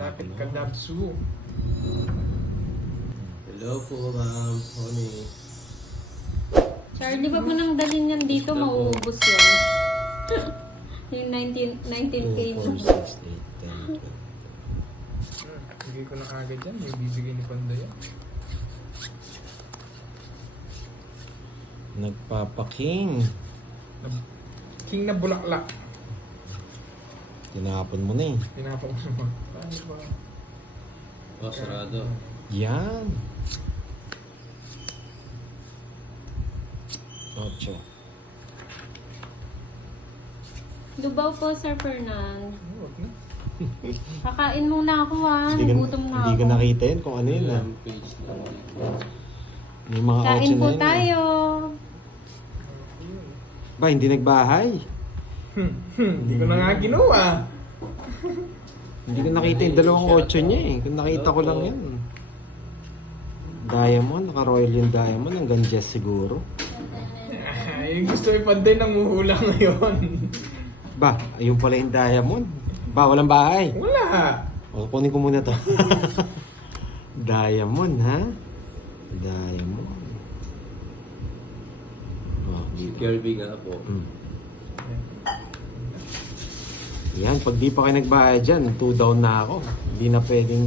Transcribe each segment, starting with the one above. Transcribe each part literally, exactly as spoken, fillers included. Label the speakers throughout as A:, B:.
A: Malapit ka, Dabsu.
B: Hello po, ma'am. Honey.
C: Charlie, wag mo nang dalhin yan dito, mauubos yan. Yung nineteen, nineteen K
B: two, four,
C: mo.
B: six, eight, ten, twelve.
A: Hmm, bigay ko na agad yan. May bibigay ni Panda yan.
B: Nagpapaking.
A: Na- King na bulaklak.
B: Tinapon mo na eh.
A: Pinapang mo naman. Paano ba?
B: Oh, sarado. Yan. Ocho.
C: Dubaw po, Sir Fernand.
A: Huwag na.
C: Kakain muna ako ha.
B: Hindi ka,
C: Nagutom na
B: hindi
C: ako.
B: ka nakita yun kung ano yun ah. May mga
C: Kain
B: ocho
C: po
B: na yun.
C: tayo.
B: Ba, hindi nagbahay.
A: Hmm, hmm, hindi ko na nga ginawa.
B: Hindi ko nakita yung dalawang ocho niya eh. Kung nakita ko lang yun. Diamond, naka-royal yung diamond. Hanggang Jess siguro.
A: Ah, yung gusto ni Panday nanguhula ngayon.
B: Ba, ayun pala yung diamond. Ba, walang bahay.
A: Wala.
B: O, kunin ko muna to. Diamond, ha? Diamond. Oh, dito.
D: Kirby nga po.
B: Hmm. Yan, pag di pa kayo nagbayad dyan, two down na ako. Hindi na pwedeng...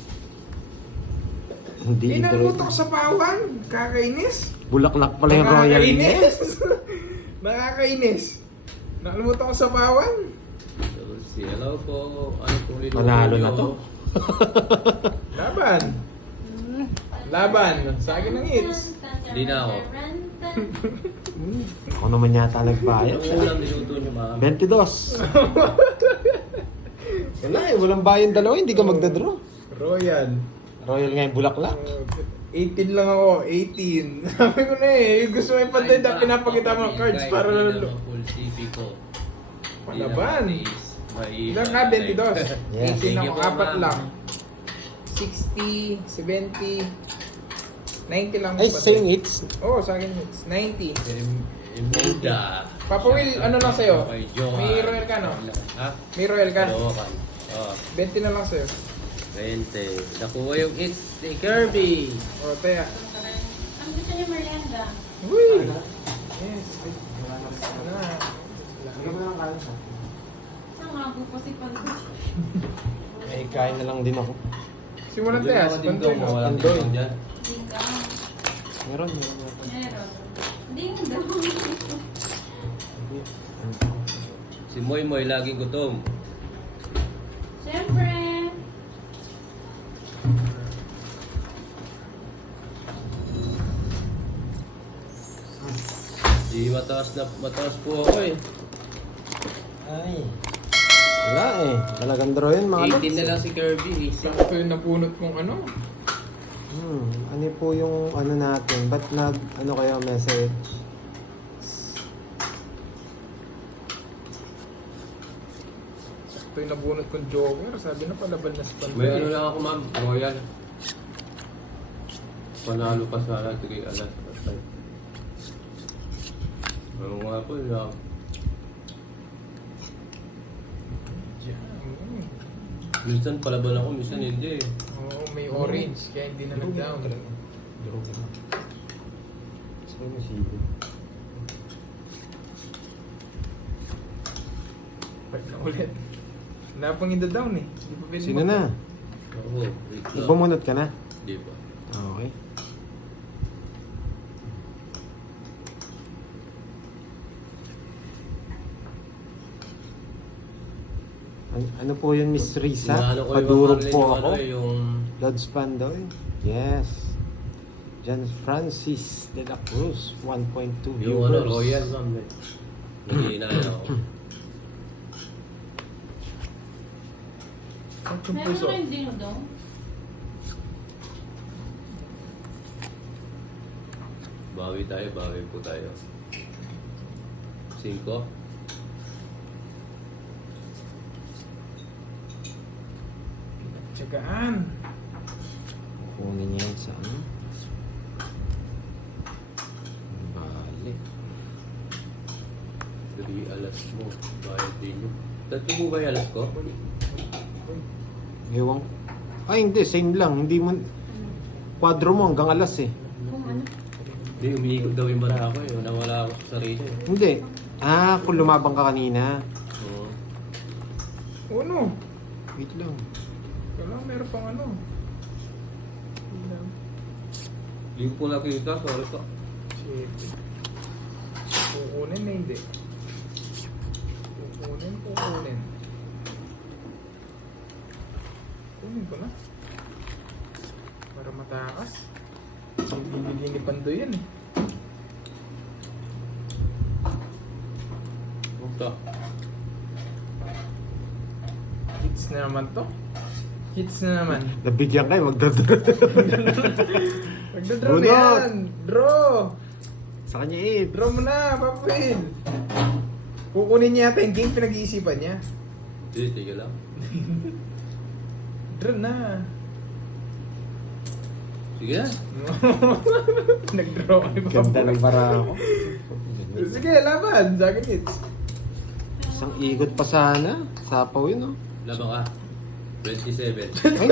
B: Hindi ituloy.
A: Inaluto ko sa pawan. Kakainis.
B: Bulaklak pala yung royal niya.
A: Nakakainis. Nakakainis. Nakalimutan ko sa pawan.
D: So, si hello po. Ano po rin?
B: Panalo na to.
A: Laban. Laban. Sa akin ng hits.
D: Hindi na ako.
B: Ako naman yata nagbayad.
D: Ano ulam niluto niyo, ma'am?
B: twenty-two. Wala eh, walang bayan dalawa, hindi ka magdadraw.
A: Royal.
B: Royal nga yung bulaklak.
A: Uh, eighteen lang ako. eighteen. Sabi ko na eh. Gusto mo yung Panday na pinapakita mo ng cards para
D: Hindi
A: lalo.
D: naman full C P ko.
A: Palaban. Ilan ka? twenty-two.
B: Yes.
A: eighteen ako.
D: Sige po,
A: Apat
D: ma'am.
A: lang. sixty, seventy, ninety lang.
B: Ay,
A: Panday.
B: same hits.
A: Oo, oh, sa akin it's ninety.
D: Imuda.
A: Papa Will, ano lang sa'yo?
D: Okay, Johan.
A: May royal ka, no?
D: Ha?
A: May royal ka?
D: Kalokan. Oh,
A: twenty na lang sa'yo.
D: twenty. Nakuha yung hits ni Kirby.
A: O, oh, taya.
C: Ang gusto niyo merienda?
A: Uy! Yes. Ay, wala na. Wala na. Wala na.
C: Ang abo po si Pandoy.
B: Ay, kain na lang din ako.
A: Simulan tayo. Si Pandoy, no?
D: Walang
B: Pandoy.
D: dingdong dyan.
C: Hindi ka.
B: Meron, meron.
C: Meron. Ding dong.
D: Si Moy Moy laging gutom.
C: Siyempre.
D: Di mataas na mataas po ako eh.
B: Ay. Wala eh. Talagang draw yun mga
D: eighteen na
B: lods.
D: lang si Kirby.
A: Sakto yung napunot mong ano.
B: Hmm. Ano po yung ano natin? Ba't nag, ano kayo message?
A: Sakto yung nabunot kong joker. Sabi na palaban na si Pandoy.
D: May ano lang ako, ma'am. Royal. Panalo pa sana ito kay Alas. Ano nga po yun lang.
A: Diyan, mm.
D: Minsan palaban ako, minsan hindi eh.
A: Oo, may orange. Kaya hindi na nag-down.
B: Draw ka na. Gusto ko yung sibo.
A: Balik na ulit. Wala pang ida-down eh. Hindi pa pwede
B: Sino
A: mag-
B: na?
D: Oo, wait lang.
B: Bumunot ka na?
D: Di ba?
B: Ah, okay. An- ano po yun, Miss Risa?
D: Inaano ko yung
B: Padurog
D: Marlene,
B: po
D: yung
B: ako.
D: Ano, yung...
B: Lods Pandoy. Yes. John Francis de la Cruz, one point two
D: Yung
B: viewers.
D: ano, Royal, ma'am. eh. Hindi na ako.
A: Saktong
C: Meron
A: puso.
C: na yung ding dong.
D: Bawi tayo, bawi po tayo. Cinco.
A: Tsagaan.
B: Kunin niya yan sa ano? Bali.
D: Three alas mo. Bayad din yun. Tatlo mo ba yung alas ko?
B: Ewan. Ay, hindi. Same lang. Hindi mo... Quadro mo hanggang alas eh.
C: Kung ano.
D: Hindi, umiikot daw yung bara ako eh. Nawala ako sa sarili eh.
B: Hindi. Ah, kung lumabang ka kanina.
D: Oo.
A: Uno.
B: Wait lang.
A: Wala, meron pang ano.
D: Hindi ko po nakikita. Sorry po.
A: Shit. Kukunin na hindi. Kukunin, kukunin. Kunin ko na. Para matakas. Bibigyan ni Pandoy yan eh.
D: Ito.
A: Hits na naman to. Hits na naman.
B: Nabigyan kayo. Magdadro.
A: Magdadraw na
B: Bunot.
A: yan. Draw.
B: Sa kanya eh.
A: Draw mo na, Papwin. Kukunin niya yata yung game pinag-iisipan niya.
D: Hindi, tiga lang.
A: Draw na.
D: Sige na.
A: Nag-draw kami
B: Ganda ng bara ako.
A: Sige, laban. Sa akin hits.
B: Isang ikot pa sana. Sapaw yun, oh.
D: Labang ka. twenty-seven.
B: Ay,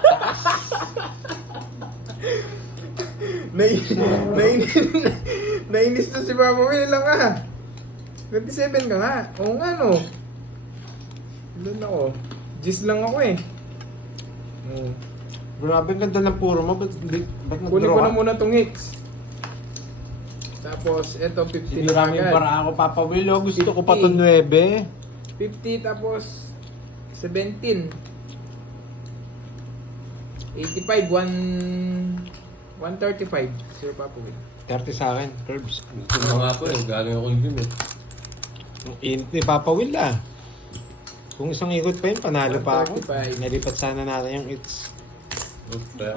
A: Nai- nainis, nainis to si Papa Will lang ah. twenty-seven ka nga. Oo nga no. Ilan ako? Gis lang ako eh. Oo.
B: grabe ang ganda ng puro mo. Ba't, di- ba't
A: Kunin
B: nag-draw
A: ko na
B: ka?
A: muna tong hits. Tapos eto fifty na
B: Sinira mo yung
A: agad.
B: para ako, Papa Will. oh. Gusto ko pa
A: fifty.
B: itong nuwebe.
A: fifty tapos seventeen. eighty-five, one one thirty-five. Sir Papa Will.
B: thirty sa akin. Curbs.
D: Ito na nga po eh. Galing ako yung eh.
B: Ang init ni Papa Will ah. Kung isang ikot pa yun, panalo pa ako.
A: one thirty-five.
B: Nalipat sana natin yung it's.
D: Pero,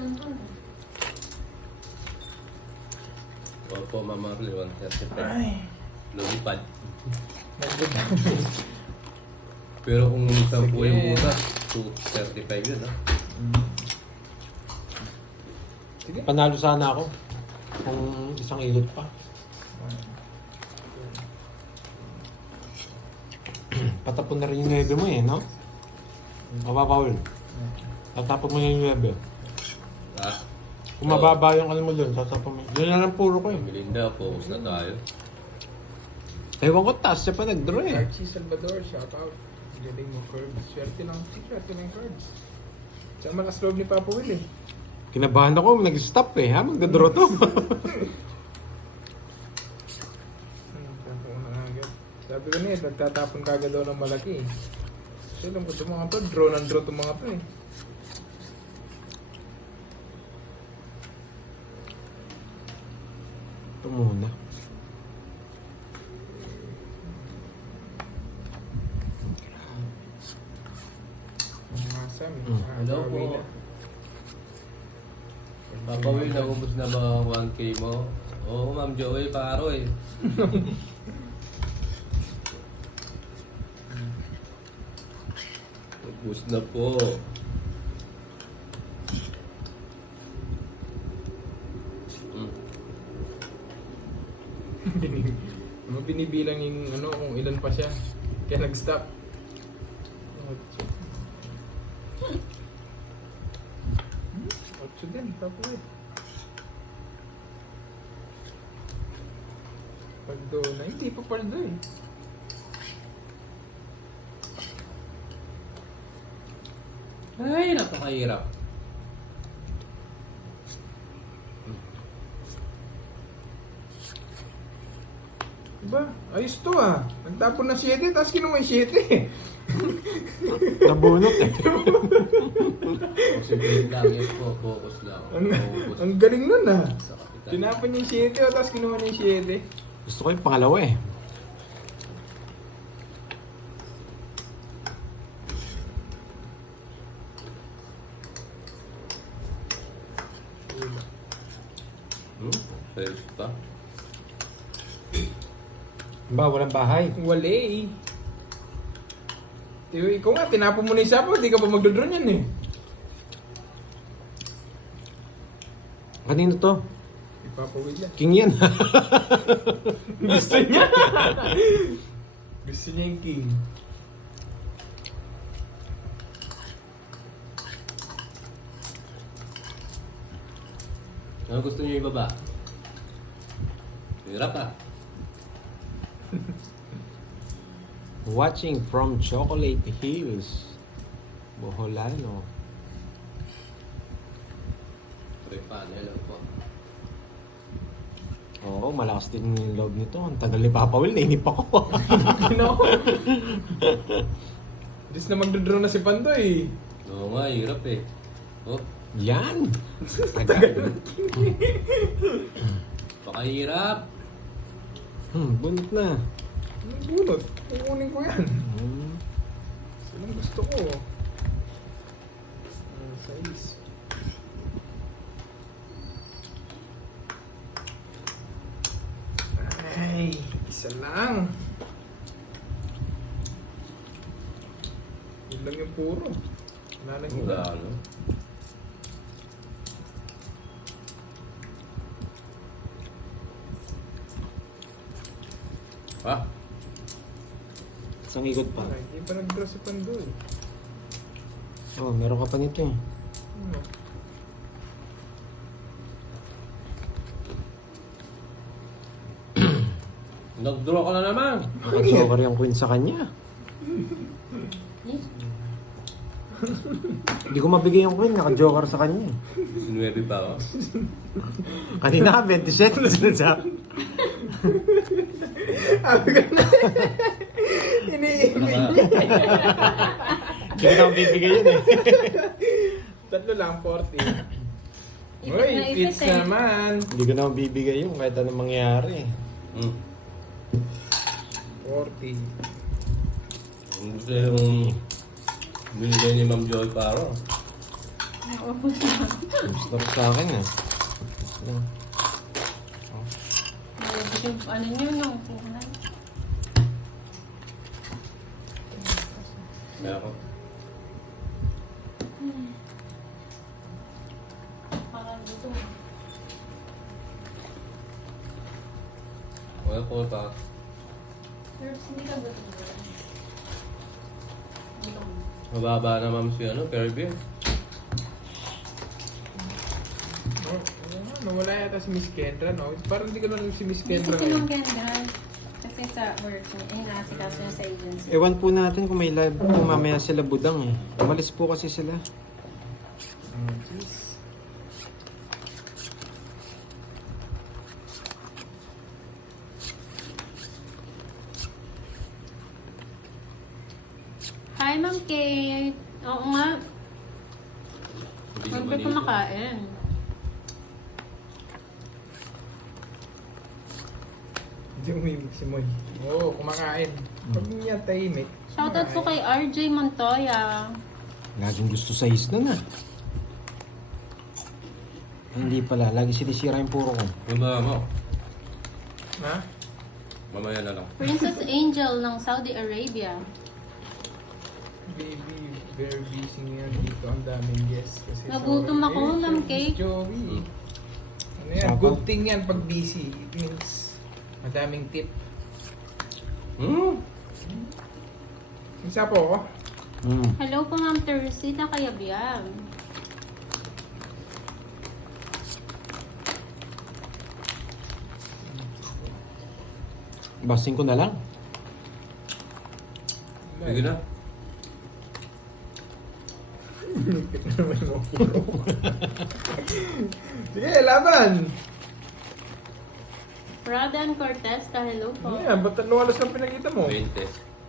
D: opo, Mama Marley, one thirty-five.
A: Ay.
D: Lumipad.
A: Nagdadami.
D: Pero kung isang po
A: Sige.
D: yung butas, two thirty-five yun ah.
A: Sige.
B: Panalo sana ako. Kung isang ikot pa. Patapon na rin yung nuwebe mo eh, no? O Papa Will. Tatapon mo yung nuwebe.
D: Ah,
B: Kung mababa yung ano mo dun, tatapon mo. Yun na lang puro ko eh.
D: Melinda, focus na tayo.
B: Ewan ko, taas siya pa nag-draw eh.
A: Archie Salvador, shout out. Galing mo curves. Swerte lang. Swerte lang yung curves. Sa malakas loob ni Papa Will eh.
B: Kinabahan ako, nag-stop eh. Ha? Magda-draw to.
A: Hmm, Papa Will na agad. Sabi ko niya, nagtatapon kagad daw ng malaki eh. Kasi alam ko itong mga to, draw ng draw itong mga to eh.
B: Ito muna.
A: Ang masa, may
B: Hmm.
A: mga
D: Hello
A: gawin
D: po.
A: na.
D: Papa Will, naubos na ba one K mo? Oo, Ma'am Joey, paro eh. Ubus na po. Mm.
A: Ano binibilang yung ano kung ilan pa siya. Kaya nag-stop. Otso. Hmm, Otso din, Papa Will. Paldo na, hindi pa paldo eh.
D: Ay, napakahirap.
A: Diba? Ayos to ah. Nagtapon na siete, tapos kinuha yung siete.
B: Nabunot eh.
D: Concentrate lang yun po, focus lang.
A: ang,
D: Focus
A: ang galing nun ah.
D: sa kapitan.
A: Tinapon yung siete, oh, tapos kinuha na yung siete.
B: Gusto ko yung pangalawa eh.
D: Hmm? Fails pa.
B: Ba, walang bahay.
A: Wala eh. Tiyo, ikaw nga, tinapon mo na yung sapo, di ka pa magdodraw niyan eh.
B: Kanino to?
A: Ipapawid yan.
B: King yan.
A: Gusto niya. Gusto niya yung king.
D: Ano gusto niyo ibaba? Hirap ah.
B: Watching from Chocolate Hills, Boholano.
D: Pre panel lang po.
B: Oo, malakas din yung loob nito. Ang tagal ni Papa Will, nainip ako.
A: No. Diyos na magdodraw na si Pandoy.
D: Oo nga, hirap eh. Oh,
B: Yan! Tagal.
D: baka hirap.
B: Hmm, bunot na.
A: Anong bunot? Kukunin ko yan.
B: Hmm.
A: Sinong gusto ko? Ah, size. Ay, isa lang. Yun lang yung puro. Wala lang yung
D: Wala ano. Ah,
B: Isang ikot pa.
A: Ay, hindi pa nag-draw si Pandoy.
B: Oh, meron ka pa nito eh.
A: Ano?
D: nag-draw ka na naman.
B: Naka-joker yung queen sa kanya. Hindi ko mabigay yung queen, naka-joker sa kanya. eh.
D: Sinuwebe pa ako.
B: Kanina, twenty-seven na sinasabi.
A: Sabi ko na.
D: Ano
A: Iniibig.
D: ka?
B: Hindi ko na mabibigay yun eh.
A: Tatlo lang, forty.
C: Ipit
A: Uy,
C: na ipit
A: fits
C: eh.
A: naman.
B: Hindi ko na mabibigay yun kahit anong mangyari.
D: Hmm.
A: forty.
D: Ang gusto yung binigay ni Ma'am Joy Paro.
C: Naubos na.
B: Gusto ko sa akin eh. Yan.
C: Naubos yung ano nyo nung punan.
D: Kaya ako.
C: Parang dito.
D: Wala ko pa.
C: Sir, hindi ka ba ito? Dito.
D: Mababa na ma'am si ano, Fairview.
A: Oh, ano, nawala yata si Miss Kendra, no? Parang hindi ko na si Miss
C: Hindi
A: Kendra
C: ko
A: ngayon.
C: sinunggan guys. Kasi sa work niya, eh, nasikaso niya sa agency.
B: Ewan po natin kung may live po mamaya sila budang eh. Umalis po kasi sila.
A: Oh, jeez.
C: Hi, Ma'am Kate. Oo nga.
D: Hindi
C: Huwag
D: naman
C: ka kumakain.
A: Hindi umibig si Moy. Oo, kumakain. Pag niya tahimik.
C: Shoutout po
A: kumakain.
C: kay R J Montoya.
B: Laging gusto sa isla na. Hindi pala, lagi sinisira yung puro ko.
D: Yung ba mo?
A: Ha?
D: Mamaya na lang.
C: Princess Angel ng Saudi Arabia.
A: Baby, very busy ngayon dito. Ang daming guests. Kasi
C: Nagutom
A: sa-
C: ako,
A: Eh,
C: Ma'am
A: Miss
C: Kate.
A: Joey. Ano yan?
B: Sapa?
A: Good thing yan pag busy. It means madaming tip.
D: Hmm?
A: Isa po ako.
B: Hmm.
C: Hello po, Ma'am Teresita Kayabyab.
B: Basing ko na lang.
D: Sige na.
A: Nipit na naman mo. Sige, laban!
C: Rodan Cortez, ka hello po.
A: Ano yan? Ba't tatlong alas lang pinakita mo?
D: twenty.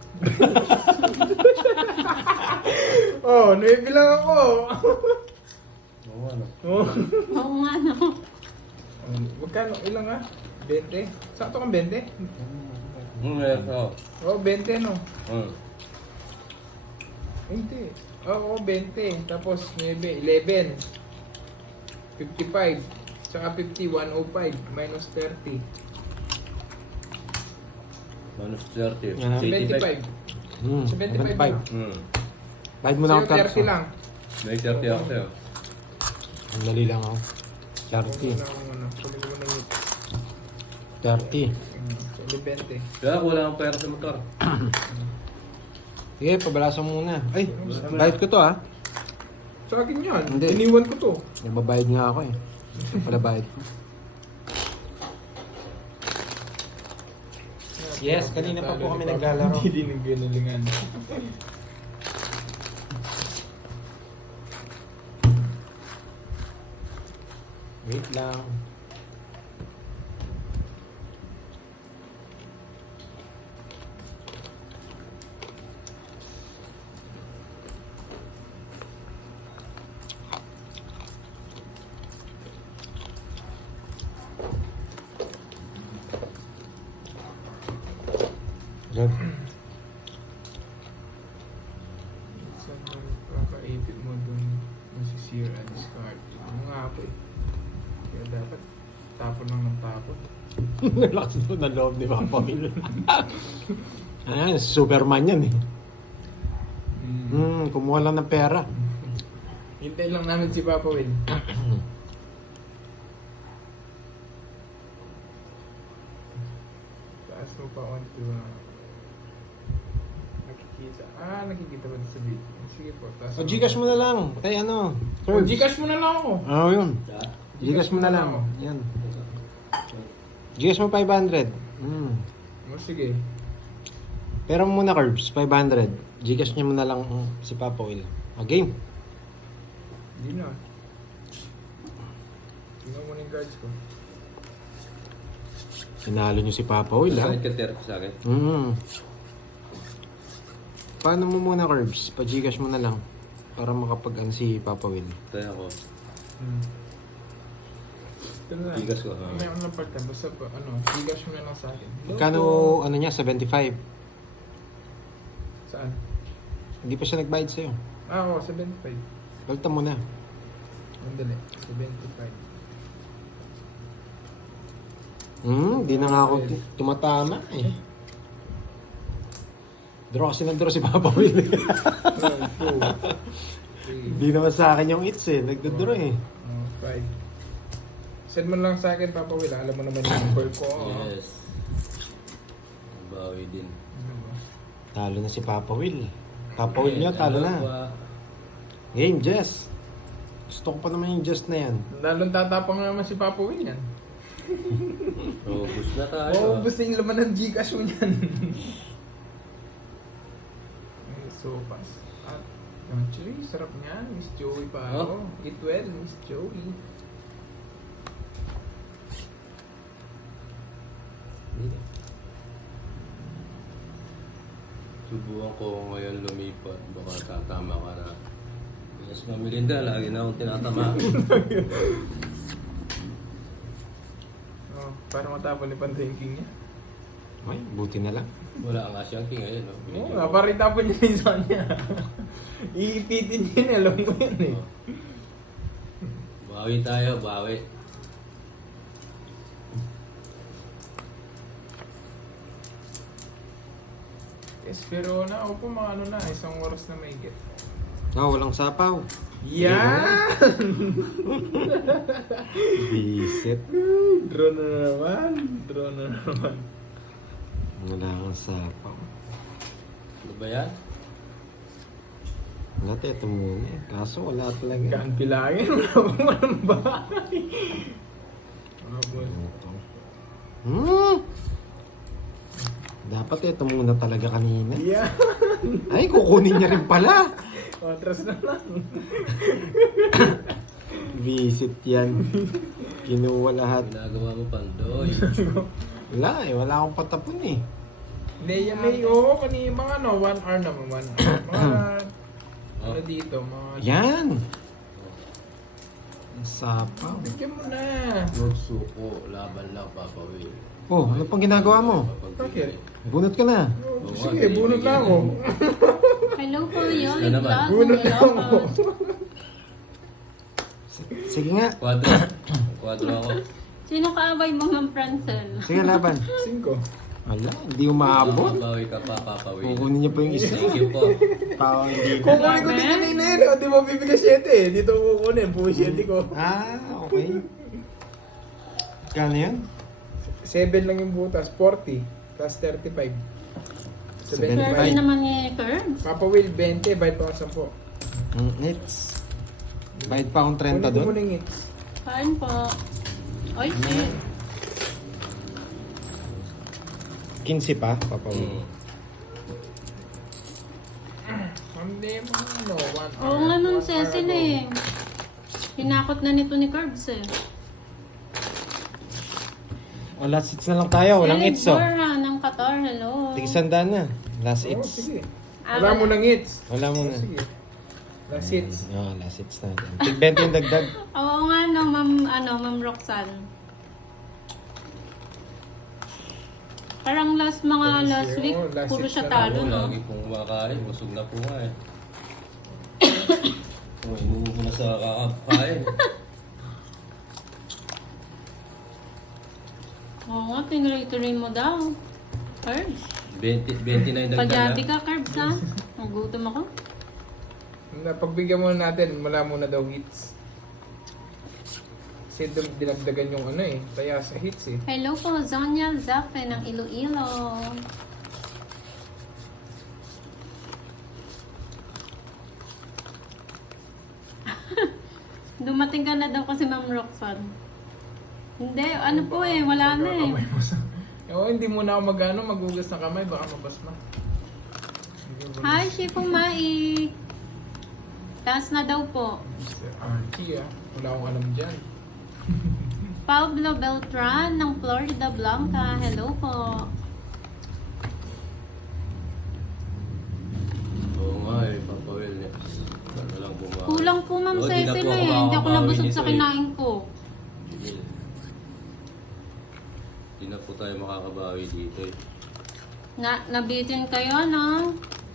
A: Oh, nuebe lang ako.
D: Oo ano.
A: Oh.
C: Oo nga, no.
A: Um, Magkano? Ilang ah? twenty? Sakto kang twenty?
D: Hmm, yes, oo.
A: Oo, oh, twenty no?
D: Hmm.
A: Hindi. Oo, oh, twenty. Tapos nuebe, eleven. fifty-five. Saka fifty, one oh five. Minus thirty.
D: Minus thirty.
B: Yan.
A: seventy-five.
B: Hmm.
A: seventy-five
B: seventy-five.
A: na.
D: Hmm.
B: Live mo na
A: Sa'yo,
B: ako
A: thirty lang.
D: May thirty ako sa'yo.
B: Ang dali lang ako. thirty.
A: Ano, ano, kunin ko muna yung
B: thirty.
A: mm, twenty.
D: Kaya wala akong pera sa motor.
B: Sige, pabalasan mo muna. Ay, bayad ko to ah.
A: Sa akin yan.
B: Hindi.
A: Iniwan ko to.
B: Nababayad nga ako eh. Ito pala bayad ko. Yes, kanina pa po kami naglalaro.
A: Hindi din nagbinulingan.
B: Wait lang. Yan.
A: Saan mo kakaipit mo dun masisira ang discard? Ano nga po eh. Kaya dapat tapon lang ng tapon.
B: Lakas doon na loob ni Papa Will. Ayan, Superman yan eh.
A: Mm.
B: Hmm, kumuha lang ng pera.
A: Hintay lang namin si Papa Will. Taas mo pa onto uh, nakikita. Ah, nakikita ba sa video? Sige po, taas
B: O, Gcash mo na lang. Kay ano?
A: O, Gcash mo na lang ako.
B: Oo, yun.
D: Ah,
B: Gcash mo na lang. Yan. Gcash mo five hundred. Hmm.
A: O, sige.
B: Pero muna, Curbs, five hundred. Gcash niya mo na lang mm, si Papa Will. O, game.
A: Hindi na. Tingnan mo na yung cards ko.
B: Sinalo niyo si Papa Will, ha?
D: Sakit ka therapy sa akin.
B: Mm. Paano mo muna, Curbs? Pa-Gcash mo na lang. Para makapag-ano si Papa Will.
D: Tayo ako.
A: Hmm. Ito na lang.
D: Bigas ko. ah.
A: May ano part time. Basta pa, ano, Gcash mo na lang sa akin.
B: Magkano, ano niya, seventy-five.
A: Saan?
B: Hindi pa siya nagbayad sa'yo.
A: Ah, oo, seventy-five.
B: Balta mo na.
A: Mandali. seventy-five.
B: Hmm, di na nga ako t- tumatama eh. Draw kasi ng draw si Papa Will.
A: one, two, three,
B: Hindi naman sa akin yung hits eh. Nagdodraw eh.
A: oh, five. Send mo lang sa akin, Papa Will. Alam mo naman yung number ko. oh.
D: Yes. Bawi din.
A: Ano ba?
B: Talo na si Papa Will. Papa Will niya, talo
D: Ano
B: na.
D: ba?
B: Game, Jess. Gusto ko pa naman yung Jess na yan.
A: Lalong tatapang naman si Papa Will yan.
D: Robust na tayo.
A: Oo,
D: ah.
A: gusto yung laman ng Gcash mo yan. Ay, sopas. At, actually, sarap niyan. Miss Joey pa ako. Eat well, Miss Joey.
D: Subukan ko ngayon lumipat. Baka tatama ka na. Yes, mamilinda. Lagi na akong tinatama.
A: Oh, para matapon ni Pantanking niya.
B: Ay, buti na lang.
D: Wala ang Asian King ngayon. No?
A: Oo nga, para itapon niya yung sa niya. Iipitin niya yun, alam mo yun eh.
D: Oh. Bawi tayo, bawi.
A: Yes, pero na, opo, mga ano na, isang oras na may get.
B: Ah, walang sapaw.
A: Yan!
B: Visit.
A: Draw na naman. Draw na naman.
B: Wala kang sapaw.
D: Ano ba yan?
B: Wala tayo, ito muna eh. Kaso wala talaga.
A: Kaan pilangin, wala bang walang bahay. Mga boss.
B: Ito. Hmm. Dapat ito muna talaga kanina.
A: Yan!
B: Ay, kukunin niya rin pala.
A: Atras na lang.
B: Visit yan. Kinuha lahat.
D: Ginagawa mo pandoy.
B: Wala eh, wala akong patapon eh.
A: Hindi, yan may, oo, kanina, mga ano, one hour naman, one hour. Mga, ano dito, mga...
B: Yan! Ang sapaw.
A: Bigyan mo na.
D: Magsuko, laban lang, Papa Will.
B: Oh, ano pang ginagawa mo?
A: Bakit?
B: Bunot ka na.
A: Oh, sige, bunot na ako.
C: Hello po yun.
D: Ano naman?
C: Vlog.
A: Bunot na
C: Hello
A: ako.
C: po.
B: Sige nga.
D: Kwadro. Kwadro ako.
C: Sino kaabay mo ng Francel?
B: Sige, laban.
A: Cinco.
B: Wala, hindi umaabot.
D: Bawi ka pa, Papa Will.
B: Kukunin niya pa yung isa.
D: Thank you po.
B: Pawang hindi.
A: Kukunin ko din kanina yun. O, di mo bibigay siyete eh. Dito ko kukunin. Buo siyete ko.
B: Ah, okay. Kano yan?
A: seven lang yung butas. forty. Plus thirty-five.
B: Seventy-five.
C: Thirty
A: seventy-five.
C: naman ni Curbs.
A: Papa Will, twenty. Bayad pa ako ten.
B: Mm, hits. Bayad pa akong trenta
A: Kunin ko
B: doon.
A: muna yung hits.
C: Kain po. Ay, eh.
B: quince pa, Papa Will.
D: Mm.
A: Hindi mo, ano, one hour.
C: Oo nga nun,
A: one hour
C: Cecil
A: ago.
C: eh. Hinakot na nito ni Curbs eh.
B: O, last hits na lang tayo. Walang
C: Hey,
B: hits, oh.
C: Bora ng Qatar, hello.
B: Tigisandaan na. Last
A: Oo,
B: hits.
A: sige.
C: Ah,
A: Wala
C: wala.
A: mo ng hits.
B: Wala mo
A: Oo,
B: na.
A: sige. Last hits.
B: Oo, last hits na. Tig twenty yung dagdag.
C: Oo nga no, Ma'am, ano, Ma'am Roxanne. Parang last mga
A: Last
C: last
A: year,
C: week,
A: oh, last
C: puro
A: week
C: siya
A: na
C: talo,
D: Ako,
C: no?
D: lagi pong kumakain. Busog na po nga eh. Oh, inuubo na sa kakakain.
C: Oo nga, tinuloy-tuloy mo daw. Curbs.
D: twenty, twenty-nine dagdag
C: Pajabi
D: na.
C: ka, Curbs, ha? Nagutom ako.
A: Napagbigyan muna natin, wala muna daw hits. Kasi dum- dinagdagan yung ano eh, kaya sa hits eh.
C: Hello po, Zonia Zafe ng Iloilo. Dumating ka na daw kasi Ma'am Roxanne. Hindi, ano po eh, wala na eh.
A: Kamay mo sa... Oo, hindi muna ako mag-ano, magugas ng kamay, baka mabasma.
C: Hi, Shifu Mai. Taas na daw po.
A: Sir Archie ah, wala akong alam dyan.
C: Pablo Beltran ng Florida Blanca. Hello po.
D: Oo nga eh, Papa Will. Ano lang bumawi.
C: Kulang po Ma'am
D: Oo, di na
C: Cecil
D: po ako
C: eh. Hindi ako
D: makakabawi
C: nabusog
D: nito
C: sa
D: eh.
C: kinain ko.
D: Hindi na po tayo makakabawi dito eh.
C: Na, nabitin kayo, no?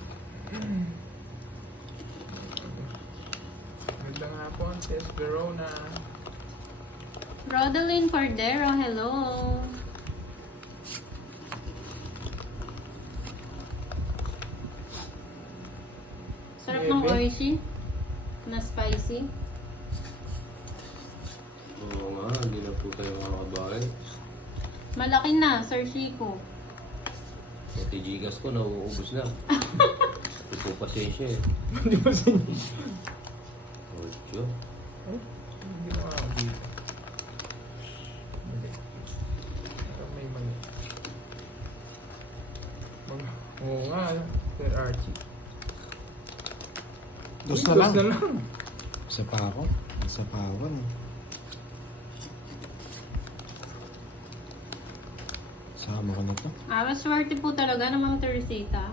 A: Ganda nga po, Tess Verona.
C: Rodeline Cordero, hello. Sarap ng
A: Bebe.
C: oishi. Na spicy.
D: Oo nga, hindi na po tayo makakabawi.
C: Malaki na, Sir Chico.
D: Pati gigas ko, nauubos na. Hindi po pasensya eh.
A: Hindi ba sa inyo?
D: Ocho.
A: Hindi mo ako dito. Mali. Ito may mali. Mag- Oo nga, Sir Archie.
B: Dos
A: Uy,
B: na lang.
A: dos na lang.
B: Isa pa ako. Isa pa ako. No? Sama ko na to.
C: Ah, swerte po talaga ng Ma'am Teresita.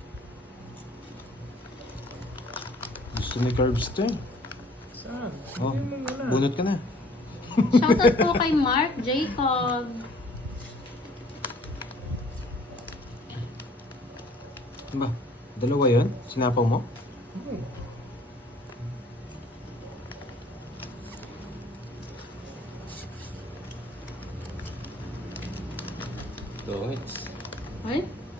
B: Gusto ni Curbs to eh.
A: Saan?
B: Oh,
A: Hindi mo muna.
B: bunot ka na.
C: Shoutout po kay Mark Jacob.
B: Ba? Dalawa yun? Sinapaw mo?
A: Oo.
D: Dongits.
C: Ay,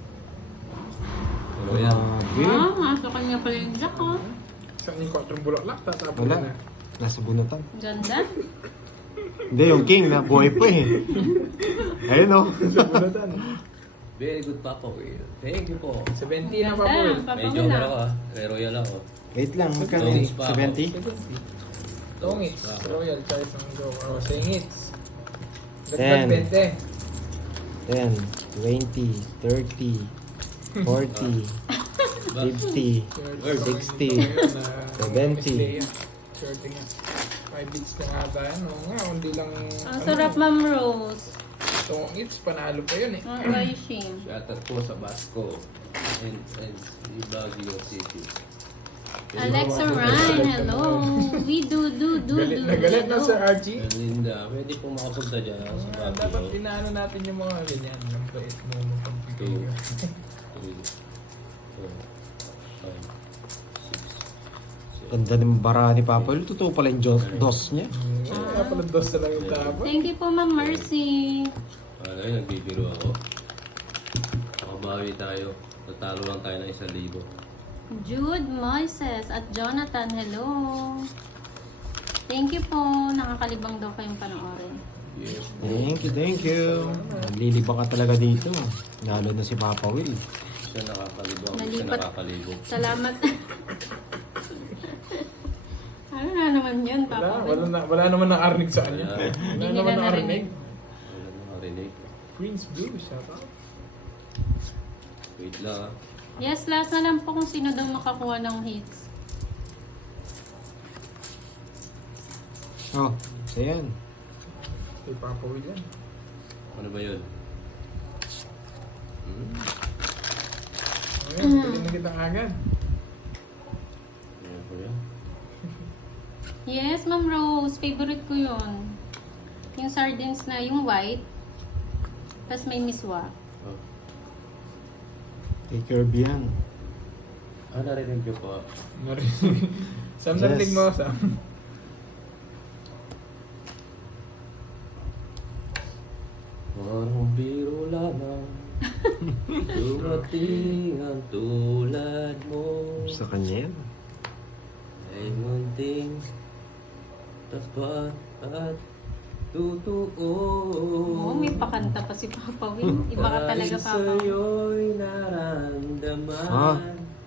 D: Ano yan?
B: Grabe.
C: ah, nasa kanya pala yung jack, oh.
A: Saan yung kwatrong bulaklak? Tatapon
B: Wala.
A: na.
B: Nasa bunutan.
C: Ganda.
B: Hindi, yung king na buhay pa eh. Ayun oh.
A: Sa bulatan.
D: Very good Papa Will. Thank you po.
A: seventy na pa po.
C: Ganda,
D: Medyo
C: papawala.
D: ano ako ah. May royal ako.
B: Wait lang, magkano
D: Tongits
B: yun?
D: pa ako.
B: seventy?
A: seventy. Tongits.
D: Wow.
A: Royal Choice ng Go. Oh, singits.
B: Ten.
A: Dagdag twenty.
B: ten, twenty, thirty, forty, fifty, sixty, seventy.
A: Shorty nga. five bits na nga tayo. Oo nga, hindi lang...
C: Ang sarap, Ma'am Rose.
A: Tongits, panalo pa yun eh.
C: Ang oishi.
D: Shoutout po sa Basco. And, and Baguio City.
C: Alexa Ryan, hello. We do, do, do,
A: Galit
C: do.
A: na galit na
C: hello.
A: Sir Archie.
D: And Linda, pwede po makapunta dyan ah, sa
A: Ah, dapat
D: Baguio.
A: inaano natin yung mga ganyan. Ang bait mo mo
D: Two,
A: pagbigay.
D: three, four, five, six, seven.
B: Ganda ng bara ni Papa. Will. Totoo pala yung jo- dos niya.
A: Kaya pala dos na lang yung tapon.
C: Thank you po, Ma'am Mercy.
D: Ano yun, nagbibiro ako. Makabawi tayo. Tatalo lang tayo ng isang libo.
C: Jude Moises at Jonathan, hello. Thank you po. Nakakalibang daw kayong panoorin.
D: Yes.
B: Thank you, thank you. Nalilibang ka talaga dito. Lalo na si Papa Will.
D: Siya nakakalibang, siya
C: Nalipat.
D: nakakalibog.
C: Salamat. Ano na naman yun,
A: Wala,
C: Papa
A: wala,
C: Will.
A: na, wala naman nakarinig sa kanya.
D: Wala.
A: Wala
C: Hindi
A: naman
C: nila
A: nakarinig.
C: narinig.
D: Wala na marinig.
A: Prince Blue, shout out.
D: Wait lang ah.
C: Yes, last na lang po kung sino daw makakuha ng hits.
B: Oh, so yan.
A: Kay Papa Will yan.
D: Ano ba yun? Hmm?
A: Ayan, galing na kita agad.
D: Ayan po yan.
C: Yes, Ma'am Rose. Favorite ko yun. Yung sardines na yung white. Tapos may miswa.
D: Oh.
B: Take your yan.
D: Ah, narinig ko po.
A: Narinig. Sam,
B: Yes.
A: narinig mo, Sam.
D: Parang biro lamang dumating ang tulad mo
B: Sa kanya yan.
D: ay munting tapat at totoo.
C: Oo, may pakanta pa si Papa Will. Iba ka talaga,
D: Dahil
C: Papa Will.
D: sa'yo'y naramdaman
B: Ah.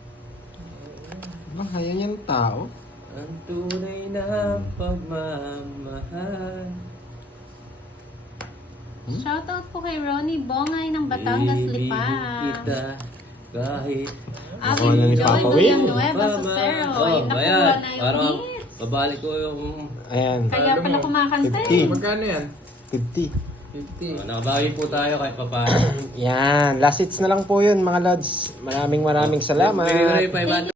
B: Ba, kaya niyan tao?
D: ang tunay na pagmamahal.
C: Shoutout po kay Ronnie Bongay ng Batangas,
D: Ibigin
C: Lipa.
D: kita kahit
B: Ako
C: Abing
B: lang ni
C: Joy
B: Papa Will.
C: Villanueva sa Cero.
D: Oh,
C: Ay, nakuha
D: ayan.
C: na yung
D: Parang
C: hits.
D: babalik ko yung...
B: Ayan,
C: Kaya
A: Alam
C: pala
A: mo,
C: kumakanta
B: fifty.
C: eh.
A: Magkano yan?
B: fifty.
A: fifty.
D: Oh, nakabawi po tayo kahit papaano.
B: Yan, last hits na lang po yun mga lods. Maraming maraming salamat.
D: Bigay ko na yung five hundred.